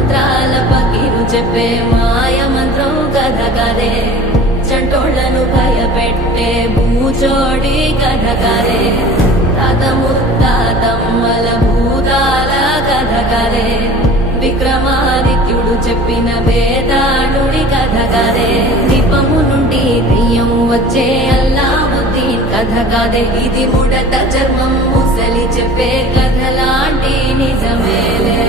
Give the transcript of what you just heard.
మంత్రాల పకీరు చెప్పే మాయ మంత్రం కథ కదే చంటోళ్లను భయపెట్టే భూచోడి కథ కదే తాత ముత్తాతమ్మల భూతాల కథ కదే విక్రమాదిత్యుడు చెప్పిన వేదాళుడి కథ కదే దీపము నుండి దెయ్యం వచ్చే అల్లావుద్దీన్ కథ కదే ఇది ముడత చర్మం ముసలి చెప్పే కథలాంటి నిజమేలే